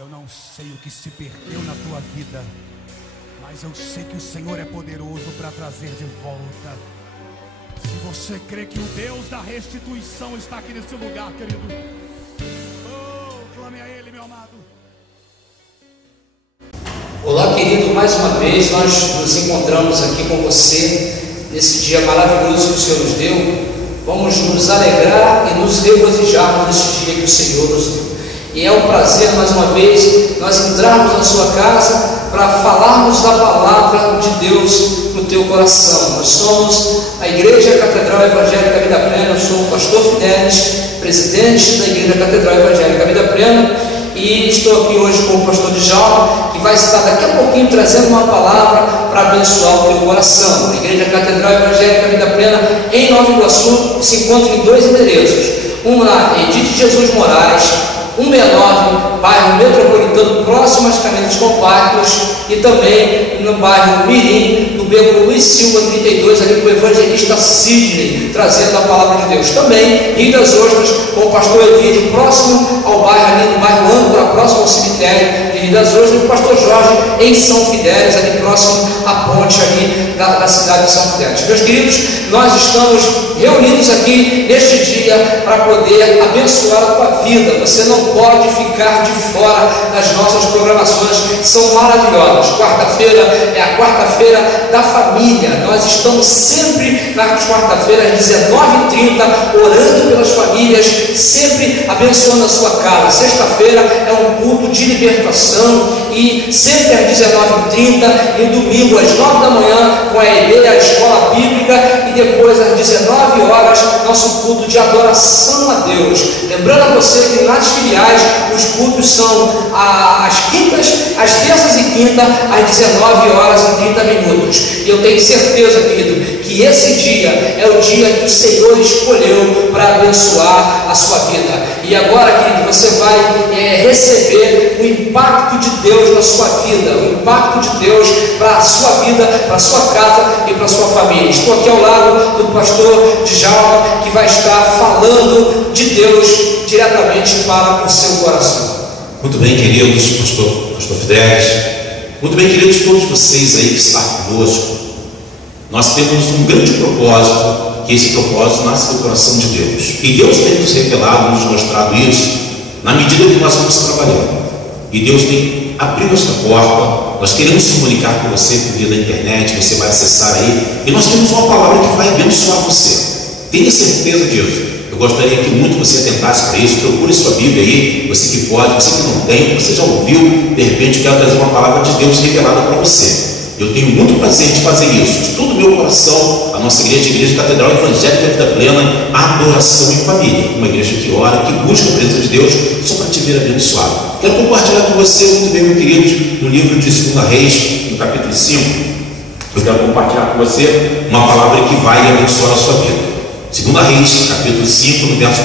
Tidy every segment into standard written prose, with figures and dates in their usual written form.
Eu não sei o que se perdeu na tua vida, mas eu sei que o Senhor é poderoso para trazer de volta. Se você crê que o Deus da restituição está aqui nesse lugar, querido, clame a Ele, meu amado. Olá, querido, mais uma vez nós nos encontramos aqui com você nesse dia maravilhoso que o Senhor nos deu. Vamos nos alegrar e nos regozijar nesse dia que o Senhor nos deu. E é um prazer, mais uma vez, nós entrarmos na sua casa para falarmos da palavra de Deus no teu coração. Nós somos a Igreja Catedral Evangélica Vida Plena. Eu sou o pastor Fidelis, presidente da Igreja Catedral Evangélica Vida Plena, e estou aqui hoje com o pastor Djalma, que vai estar daqui a pouquinho trazendo uma palavra para abençoar o teu coração. A Igreja Catedral Evangélica Vida Plena em Nova Iguaçu se encontra em dois endereços: um na Edith Jesus Moraes 169, bairro Metropolitano, próximo às Caminhos Compactos, e também no bairro Mirim, no beco Luiz Silva 32, ali com o evangelista Sidney, trazendo a palavra de Deus. Também Rio das Ostras, com o pastor Evídio, próximo ao bairro, ali no bairro Âncora, próximo ao cemitério de Rio das Ostras, e o pastor Jorge em São Fidélis, ali próximo à ponte ali da cidade de São Fidélis. Meus queridos, nós estamos reunidos aqui neste dia para poder abençoar a tua vida. Você não pode ficar de fora das nossas programações, que são maravilhosas. Quarta-feira é a quarta-feira da família. Nós estamos sempre nas quarta-feiras às 19h30 orando pelas famílias, sempre abençoando a sua casa. Sexta-feira é um culto de libertação, e sempre às 19h30, e domingo às 9 da manhã com a EB, a escola bíblica, e depois às 19 horas nosso culto de adoração a Deus. Lembrando a você que nas filiais os cultos são às quintas, às terças e quinta, às 19 horas e 30 minutos. E eu tenho certeza, querido, que esse dia é o dia que o Senhor escolheu para abençoar a sua vida. E agora, querido, você vai receber o impacto de Deus na sua vida, o impacto de Deus para a sua vida, para a sua casa e para a sua família. Estou aqui ao lado do pastor Djalma, que vai estar falando de Deus diretamente para o seu coração. Muito bem, queridos, pastor Fidelis. Muito bem, queridos, todos vocês aí que estão conosco. Nós temos um grande propósito, que esse propósito nasce do coração de Deus. E Deus tem nos revelado, nos mostrado isso, na medida que nós vamos trabalhando. E Deus tem abrido esta porta. Nós queremos se comunicar com você por via da internet. Você vai acessar aí, e nós temos uma palavra que vai abençoar você. Tenha certeza disso. Eu gostaria que muito você atentasse para isso. Procure sua Bíblia aí, você que pode, você que não tem, você já ouviu, de repente eu quero trazer uma palavra de Deus revelada para você. Eu tenho muito prazer de fazer isso, de todo o meu coração. A nossa igreja, a Igreja Catedral Evangélica Vida Plena, adoração em família, uma igreja que ora, que busca a presença de Deus, só para te ver abençoado. Quero compartilhar com você, muito bem, meu querido, no livro de 2 Reis, no capítulo 5, eu quero compartilhar com você uma palavra que vai abençoar a sua vida. 2 Reis, capítulo 5, no verso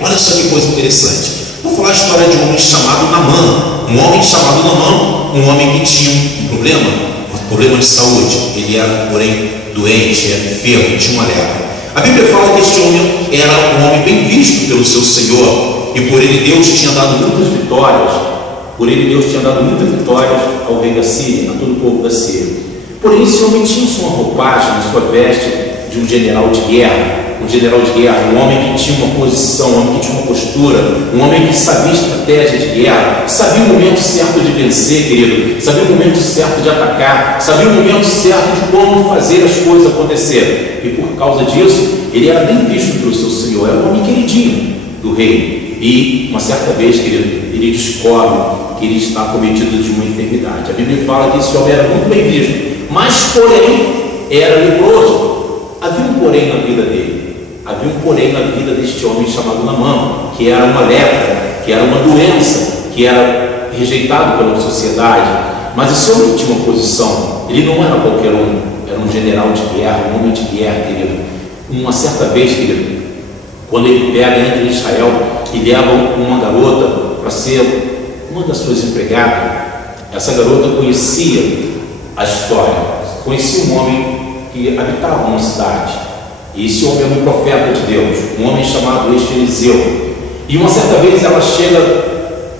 1. Olha só que coisa interessante. Vou falar a história de um homem chamado Naamã. Um homem chamado Naamã, um homem que tinha um problema de saúde. Ele era, porém, doente, era enfermo, tinha uma lepra. A Bíblia fala que este homem era um homem bem visto pelo seu Senhor, e por ele Deus tinha dado muitas vitórias. Por ele Deus tinha dado muitas vitórias ao rei da Síria, a todo o povo da Síria. Porém, esse homem tinha sua roupagem, sua veste de um general de guerra. Um general de guerra, um homem que tinha uma posição, um homem que tinha uma postura, um homem que sabia estratégia de guerra, sabia o momento certo de vencer, querido, sabia o momento certo de atacar, sabia o momento certo de como fazer as coisas acontecerem. E por causa disso, ele era bem visto pelo seu Senhor, era um homem queridinho do rei. E uma certa vez, querido, ele descobre que ele está cometido de uma enfermidade. A Bíblia fala que esse homem era muito bem visto, mas porém era leproso. Havia um porém na vida dele. Havia um porém na vida deste homem chamado Naamã, que era uma lepra, que era uma doença, que era rejeitado pela sociedade. Mas esse homem tinha uma posição. Ele não era qualquer um, era um general de guerra, um homem de guerra, querido. Uma certa vez, querido, quando ele entra em Israel e leva uma garota para ser uma das suas empregadas, essa garota conhecia a história, conhecia um homem que habitava uma cidade. E esse homem era um profeta de Deus, um homem chamado Eliseu. E uma certa vez ela chega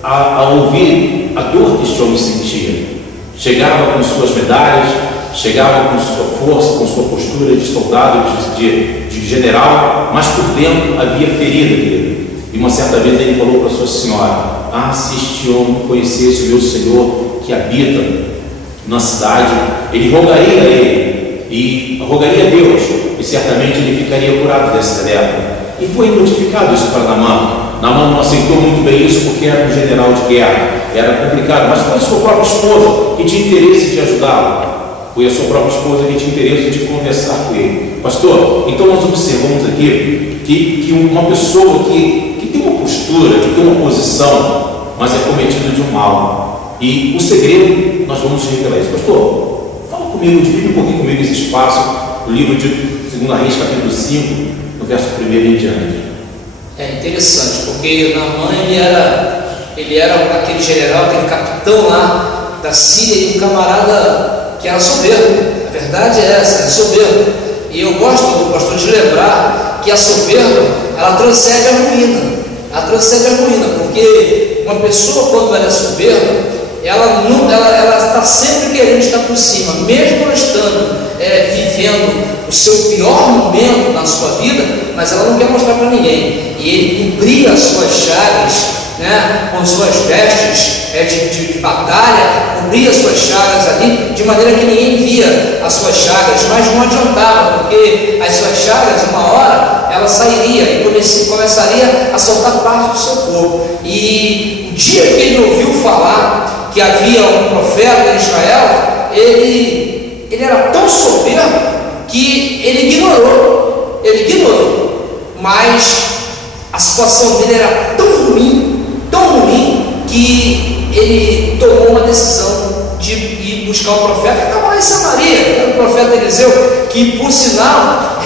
a ouvir a dor que este homem sentia. Chegava com suas medalhas, chegava com sua força, com sua postura de soldado, de general, mas por dentro havia ferida dele. E uma certa vez ele falou para sua senhora: ah, se este homem conhecesse o meu Senhor que habita na cidade, ele rogaria a ele, e rogaria a Deus, e certamente ele ficaria curado dessa lepra. E foi notificado isso para Naamã. Naamã não aceitou muito bem isso porque era um general de guerra, era complicado, mas foi a sua própria esposa que tinha interesse de ajudá-lo. Foi a sua própria esposa que tinha interesse de conversar com ele. Pastor, então nós observamos aqui que uma pessoa que tem uma postura, que tem uma posição, mas é cometida de um mal. E o segredo, nós vamos revelar isso. Pastor, fala comigo, divide um pouquinho comigo esse espaço, o livro de 2 Reis, capítulo 5, no verso 1 em diante. É interessante, porque Naamã ele era aquele general, aquele capitão lá da Síria, e um camarada que era soberbo. A verdade é essa, é soberbo. E eu gosto, pastor, de lembrar que a soberba, ela transcende a ruína. Ela transcende a ruína, porque uma pessoa, quando ela é soberba, ela está sempre querendo estar por cima, mesmo ela estando vivendo o seu pior momento na sua vida, mas ela não quer mostrar para ninguém. E ele cobria as suas chagas, né, com suas vestes de batalha, cobria as suas chagas ali, de maneira que ninguém via as suas chagas, mas não adiantava, porque as suas chagas, uma hora, ela sairia e começaria a soltar parte do seu corpo. E o dia que ele ouviu falar que havia um profeta em Israel, ele era tão soberbo que ele ignorou, mas a situação dele era tão ruim, que ele tomou uma decisão de ir buscar o profeta que estava lá em Samaria, era o profeta Eliseu, que por sinal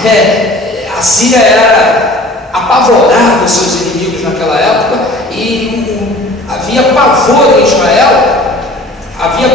a Síria era apavorada dos seus inimigos naquela época, e havia pavor em Israel, havia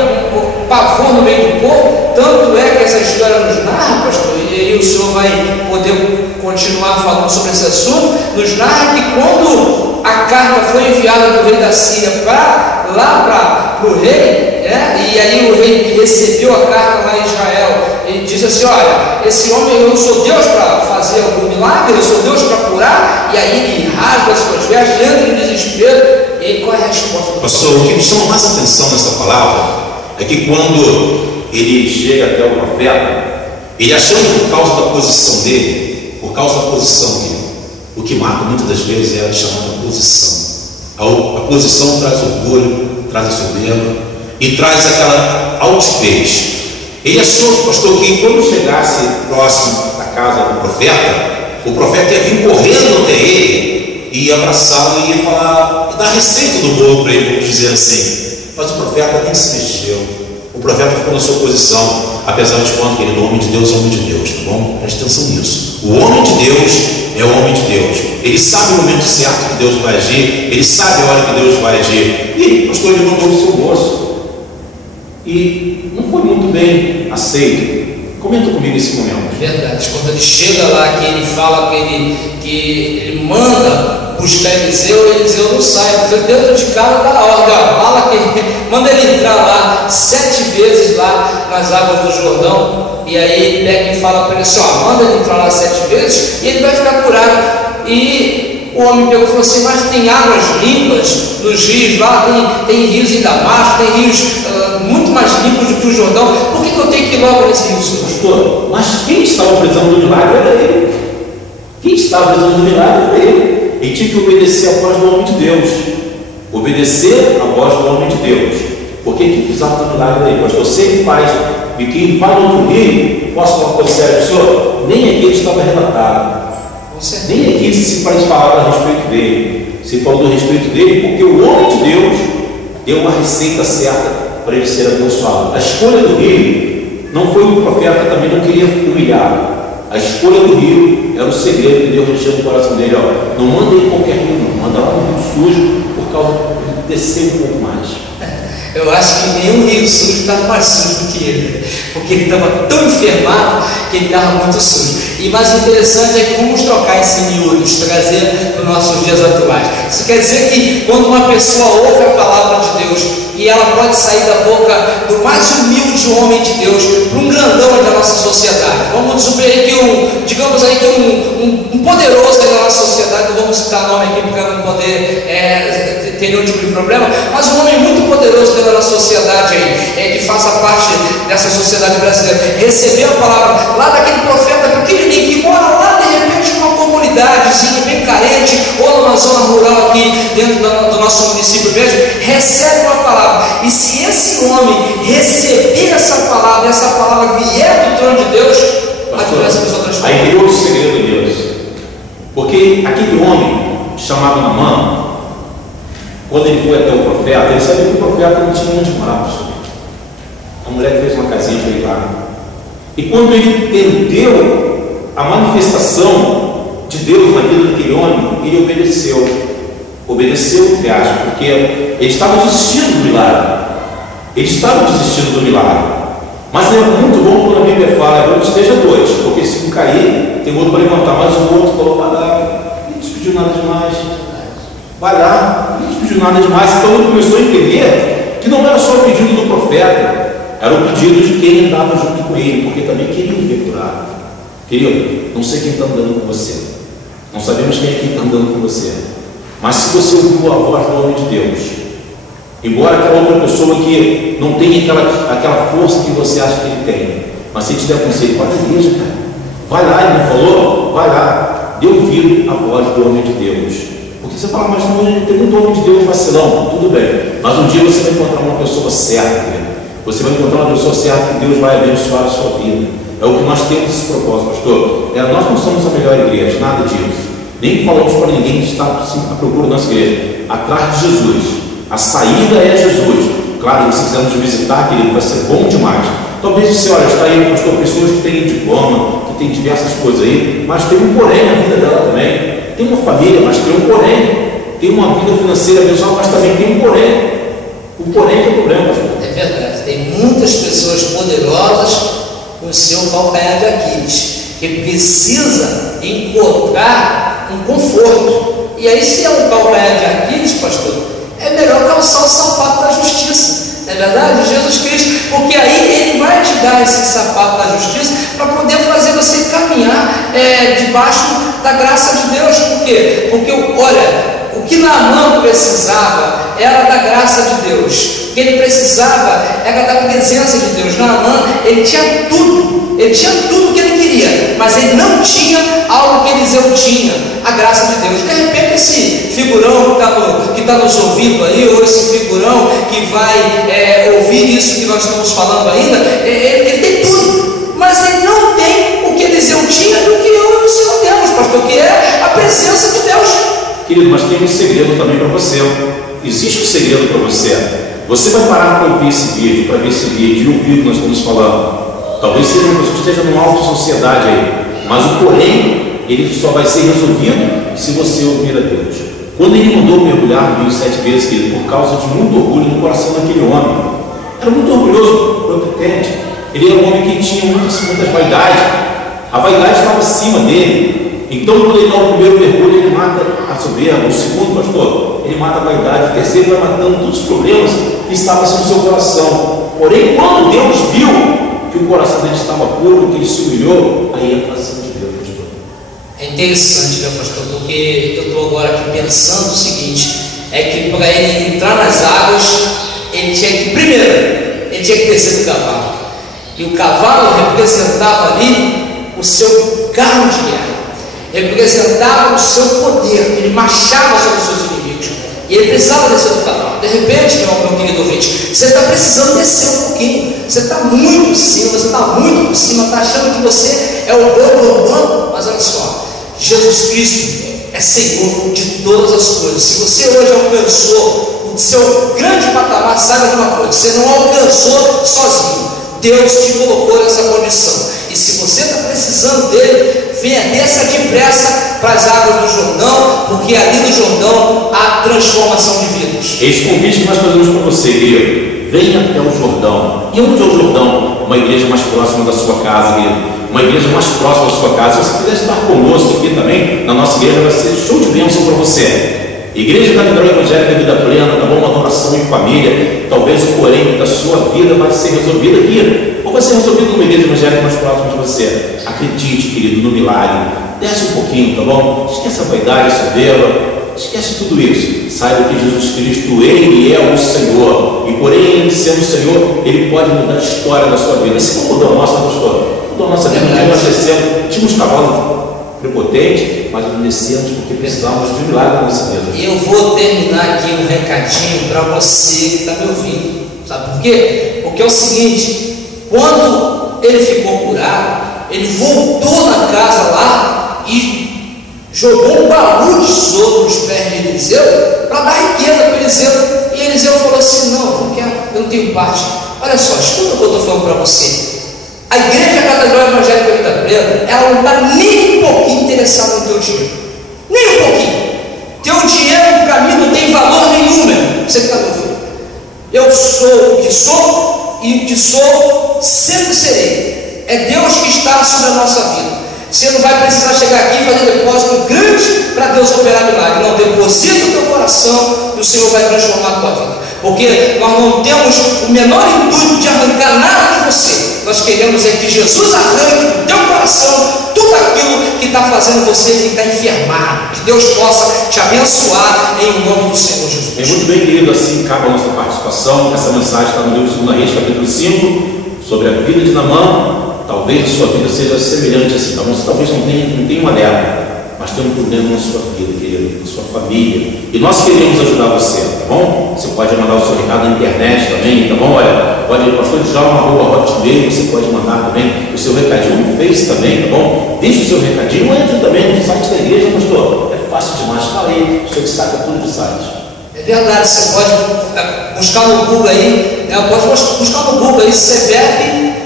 pavor no meio do povo. Tanto é que essa história nos narra, pastor, e aí o senhor vai poder continuar falando sobre esse assunto, nos narra que quando a carta foi enviada do rei da Síria para o rei, e aí o rei recebeu a carta lá em Israel, ele diz assim: olha, esse homem, eu sou Deus para fazer algum milagre, eu sou Deus para curar. E aí ele rasga as suas vestes, entra em desespero. E aí qual é a resposta? Pastor, o que me chama mais atenção nessa palavra é que quando ele chega até o profeta, ele achando por causa da posição dele, o que marca muitas das vezes é a chamada posição. A posição traz orgulho, traz a soberba e traz aquela altivez. Ele achou, pastor, que quando chegasse próximo da casa do profeta, o profeta ia vir correndo até ele e ia abraçá-lo e ia falar, dar receita do bolo para ele, vamos dizer assim. Mas o profeta nem se mexeu. O profeta ficou na sua posição, apesar de quando ele é homem de Deus, tá bom? Preste atenção nisso. O homem de Deus é o homem de Deus. Ele sabe o momento certo que Deus vai agir, ele sabe a hora que Deus vai agir. E pastor, ele mandou o seu moço. E não foi muito bem aceito. Comenta comigo esse momento. Verdade, quando ele chega lá, que ele fala que ele manda buscar Eliseu, Eliseu não sai, Eliseu dentro de casa dá ordem, fala que manda ele entrar lá 7 vezes lá nas águas do Jordão, e aí ele pega e fala para ele assim: manda ele entrar lá 7 vezes e ele vai ficar curado. E o homem pegou e falou assim: mas tem águas limpas nos rios lá, tem rios em Damasco, tem rios muito mais limpos do que o Jordão, por que eu tenho que ir logo nesse rio? Pastor, mas quem estava precisando do milagre era ele. Quem estava precisando do milagre era ele. Ele tinha que obedecer a voz do homem de Deus. Obedecer a voz do homem de Deus. Porque quem precisava do milagre era ele. Pastor, se ele faz, e quem vai no outro rio, posso falar uma coisa séria, senhor? Nem aqui ele estava relatado. Nem aqui se falava a respeito dele. Se falou do respeito dele porque o homem de Deus deu uma receita certa para ele ser abençoado. A escolha do rio não foi o profeta, também não queria humilhar. A escolha do rio era o segredo que Deus deixou no coração dele. Não manda ele em qualquer rio, não. Manda lá no rio sujo, por causa de descer um pouco mais. Eu acho que nenhum rio sujo estava mais sujo do que ele, porque ele estava tão enfermado que ele estava muito sujo. E mais interessante é que vamos trocar esse miúdos, trazer para os nossos dias atuais. Isso quer dizer que quando uma pessoa ouve a palavra de Deus e ela pode sair da boca do mais humilde homem de Deus para um grandão da nossa sociedade. Vamos supor que digamos aí que um poderoso da nossa sociedade, não vamos citar nome aqui para não poder ter nenhum tipo de problema, mas um homem muito poderoso dentro da nossa sociedade aí, que faça parte dessa sociedade brasileira, recebeu a palavra lá daquele profeta pequenininho que mora lá de repente numa comunidadezinha bem carente ou numa zona rural aqui dentro do nosso município mesmo, recebe uma palavra, e se esse homem receber essa palavra vier do trono de Deus, a diferença das outras coisas. Aí tem outro segredo de Deus, porque aquele homem chamado Naamã, quando ele foi até o profeta, ele sabia que o profeta não tinha onde morar. A mulher fez uma casinha para ele lá. E quando ele entendeu a manifestação de Deus na vida daquele homem, ele obedeceu. Obedeceu, entre aspas, porque ele estava desistindo do milagre. Ele estava desistindo do milagre. Mas é muito bom quando a Bíblia fala, é bom que esteja dois, porque se um cair, tem outro para levantar, mas o outro falou, vai lá, não te pediu nada demais. Vai lá, não te pediu nada demais. Então ele começou a entender que não era só o pedido do profeta, era o pedido de quem andava junto com ele, porque também queria o ver curado. Querido, não sei quem está andando com você, não sabemos quem é que está andando com você, mas se você ouviu a voz do homem de Deus, embora aquela outra pessoa que não tenha aquela força que você acha que ele tem, mas se ele te der conselho, vai na igreja, cara, vai lá, ele não falou, vai lá, dê ouvido a voz do homem de Deus. Porque você fala, mas não tem muito homem de Deus vacilão, tudo bem, mas um dia você vai encontrar uma pessoa certa, né? Você vai encontrar uma pessoa certa que Deus vai abençoar a sua vida. É o que nós temos esse propósito, pastor. Nós não somos a melhor igreja, nada disso. Nem falamos para ninguém que está à procura da nossa igreja. Atrás de Jesus, a saída é Jesus. Claro, se quisermos visitar, querido, vai ser bom demais. Talvez você, olha, está aí, pastor, pessoas que têm diploma, que têm diversas coisas aí, mas tem um porém na vida dela também. Tem uma família, mas tem um porém. Tem uma vida financeira abençoada, mas também tem um porém. O porém que é o problema, pastor. É verdade, tem muitas pessoas poderosas com o seu calcanhar de Aquiles, que precisa encontrar um conforto. E aí, se é um calcanhar de Aquiles, pastor, é melhor calçar o sapato da justiça. Não é verdade? Jesus Cristo, porque aí Ele vai te dar esse sapato da justiça para poder fazer você caminhar debaixo da graça de Deus. Por quê? Porque, olha, o que Naamã precisava era da graça de Deus. O que ele precisava era da presença de Deus. Naamã, ele tinha tudo que ele queria, mas ele não tinha algo que Eliseu tinha, a graça de Deus. De repente, esse figurão que está nos ouvindo aí, ou esse figurão que vai ouvir isso que nós estamos falando ainda, ele tem tudo, mas ele não tem o que Eliseu tinha do que eu e o Senhor temos, pastor, que é a presença de Deus. Querido, mas tem um segredo também para você. Existe um segredo para você. Você vai parar para ouvir esse vídeo, para ver esse vídeo e ouvir o que nós estamos falando. Talvez seja uma pessoa que esteja numa alta sociedade aí, mas o porém, ele só vai ser resolvido se você ouvir a Deus. Quando ele mandou mergulhar no rio 7 vezes, querido, por causa de muito orgulho no coração daquele homem, era muito orgulhoso, prepotente. Ele era um homem que tinha muitas vaidades. A vaidade estava acima dele. Então, quando ele dá o primeiro mergulho, ele mata a soberba. O segundo, pastor, ele mata a vaidade. O terceiro vai matando todos os problemas que estavam assim no seu coração. Porém, quando Deus viu que o coração dele estava puro, que ele se humilhou, aí a ação de Deus, pastor. É interessante, meu pastor, porque eu estou agora aqui pensando o seguinte, é que para ele entrar nas águas, ele tinha que, primeiro, ele tinha que descer do cavalo. E o cavalo representava ali o seu carro de guerra, representava o seu poder, ele marchava sobre os seus inimigos, e ele precisava descer do cavalo. De repente, meu querido ouvinte, você está precisando descer um pouquinho, você está muito em cima, você está muito por cima, está achando que você é o bom, mas olha só, Jesus Cristo é Senhor de todas as coisas. Se você hoje alcançou o seu grande patamar, saiba de uma coisa, você não alcançou sozinho, Deus te colocou nessa condição, e se você está precisando dele, venha, desça depressa para as águas do Jordão, porque ali no Jordão há transformação de vidas. Esse convite que nós fazemos para você, querido, venha até o Jordão. E onde é o Jordão? Uma igreja mais próxima da sua casa, querido. Uma igreja mais próxima da sua casa. Se você quiser estar conosco aqui também, na nossa igreja, vai ser show de bênção para você. Igreja Catedral Evangélica Vida Plena, tá bom? Uma adoração em família. Talvez o porém da sua vida vai ser resolvido aqui, ou vai ser resolvido numa igreja evangélica mais próxima de você. Acredite, querido, no milagre. Desce um pouquinho, tá bom? Esquece a vaidade, a soberba. Esquece tudo isso. Saiba que Jesus Cristo, Ele é o Senhor. E porém, Ele sendo o Senhor, Ele pode mudar a história da sua vida. Assim como mudou a nossa, pastor. Mudou a nossa vida. Nós descemos, tínhamos cavalos prepotentes, mas obedecemos porque precisávamos de um milagre na nossa vida. E eu vou terminar aqui um recadinho para você que está me ouvindo. Sabe por quê? Porque é o seguinte: quando ele ficou curado, ele voltou na casa lá e jogou um baú de tesouro nos pés de Eliseu para dar riqueza para Eliseu. E Eliseu falou assim: não, eu não quero, eu não tenho parte. Olha só, escuta o que eu estou falando para você. A Igreja Catedral Evangélica Vida Plena, ela não está nem um pouquinho interessada no teu dinheiro, nem um pouquinho. Teu dinheiro para mim não tem valor nenhum, meu. Você que está me ouvindo. Eu sou o que sou e o que sou sempre serei. É Deus que está sobre a nossa vida. Você não vai precisar chegar aqui e fazer depósito grande para Deus operar milagre. Não, deposita o teu coração e o Senhor vai transformar a tua vida. Porque nós não temos o menor intuito de arrancar nada de você. Nós queremos é que Jesus arranque do teu coração tudo aquilo que está fazendo você ficar enfermado. Que Deus possa te abençoar em nome do Senhor Jesus. É muito bem, querido, assim cabe a nossa participação. Essa mensagem está no livro de 2 Reis, capítulo 5, sobre a vida de Naamã. Talvez a sua vida seja semelhante assim, tá bom? Você talvez não tenha uma dela, mas tem um problema na sua vida, querido, na sua família. E nós queremos ajudar você, tá bom? Você pode mandar o seu recado na internet também, tá bom? Olha, pode ir para pastor.Djalma@hotmail, você pode mandar também o seu recadinho no Face também, tá bom? Deixe o seu recadinho, entre também no site da igreja, pastor. É fácil demais, fala aí, o senhor que saca tudo do site. É verdade, você pode buscar no Google aí, pode buscar no Google aí, CEDEP,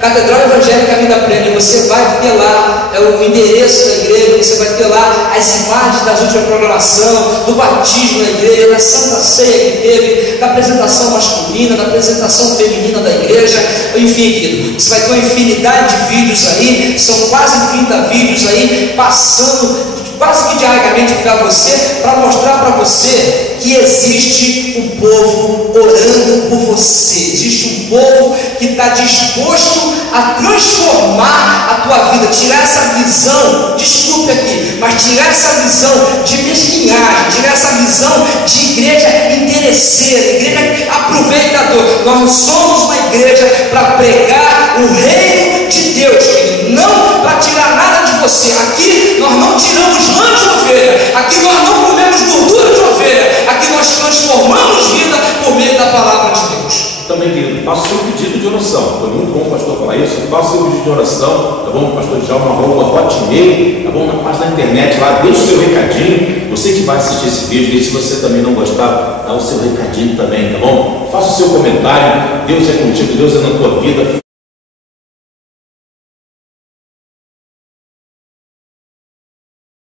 Catedral Evangélica Vida Plena, e você vai ter lá o endereço da igreja, você vai ter lá as imagens das últimas programação, do batismo na igreja, da Santa Ceia que teve, da apresentação masculina, da apresentação feminina da igreja, enfim, querido, você vai ter uma infinidade de vídeos aí, são quase 30 vídeos aí, passando quase que diariamente para você, para mostrar para você que existe um povo orando por você, existe um povo que está disposto a transformar a tua vida, tirar essa visão, desculpe aqui, mas tirar essa visão de mesquinhagem, tirar essa visão de igreja interesseira, igreja aproveitador. Nós somos uma igreja para pregar o reino de Deus, querido, não para tirar nada de você. Aqui nós não tiramos lã de ovelha, aqui nós não comemos gordura de ovelha, aqui nós transformamos vida por meio da palavra de Deus. Também, querido, faça o seu pedido de oração. Foi muito bom o pastor falar isso. Faça o seu pedido de oração, tá bom? pastor.Djalma@hotmail, tá bom? Na página da internet lá, deixe o seu recadinho. Você que vai assistir esse vídeo, e se você também não gostar, dá o seu recadinho também, tá bom? Faça o seu comentário. Deus é contigo, Deus é na tua vida.